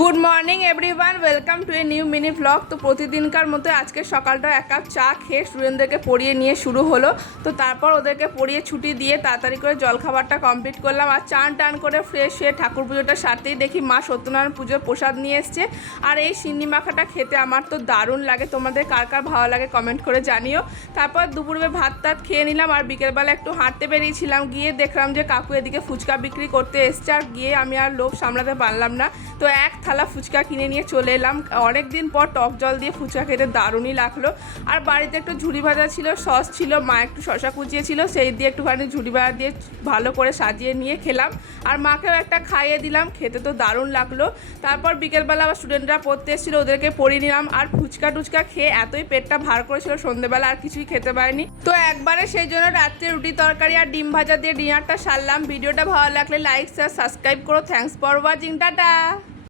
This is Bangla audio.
Good morning everyone, welcome to a new mini blog. তো প্রতিদিনকার মতো আজকে সকালটা এক কাপ চা খেয়ে স্টুডেন্টদেরকে পড়িয়ে নিয়ে শুরু হলো। তো তারপর ওদেরকে পড়িয়ে ছুটি দিয়ে তাড়াতাড়ি করে জলখাবারটা কমপ্লিট করলাম। আর চান টান করে ফ্রেশ হয়ে ঠাকুর পুজোটা সারতেই দেখি মা সত্যনারায়ণ পুজোর প্রসাদ নিয়ে এসছে। আর এই সিন্নি মাখাটা খেতে আমার তো দারুণ লাগে। তোমাদের কার কার ভালো লাগে কমেন্ট করে জানিও। তারপর দুপুরে ভাত টাত খেয়ে নিলাম। আর বিকেলবেলা একটু হাঁটতে বেরিয়েছিলাম, গিয়ে দেখলাম যে কাকু এদিকে ফুচকা বিক্রি করতে এসছে। আর গিয়ে আমি আর লোভ সামলাতে পারলাম না, তো এক থালা ফুচকা কিনে নিয়ে চলে এলাম। অনেক দিন পর টক জল দিয়ে ফুচকা খেতে দারুণই লাগলো। আর বাড়িতে একটু ঝুড়ি ভাজা ছিল, সস ছিল, মা একটু শশা কুচিয়েছিল, সেই দিয়ে একটুখানি ঝুড়ি ভাজা দিয়ে ভালো করে সাজিয়ে নিয়ে খেলাম। আর মাকেও একটা খাইয়ে দিলাম, খেতে তো দারুণ লাগলো। তারপর বিকেলবেলা আবার স্টুডেন্টরা পড়তে এসেছিলো, ওদেরকে পড়িয়ে নিলাম। আর ফুচকা টুচকা খেয়ে এতই পেটটা ভার করেছিল সন্ধ্যেবেলা আর কিছুই খেতে পারিনি। তো একবারে সেই জন্য রাত্রে রুটি তরকারি আর ডিম ভাজা দিয়ে ডিনারটা সারলাম। ভিডিওটা ভালো লাগলে লাইক শেয়ার সাবস্ক্রাইব করো। Thanks for watching, tata.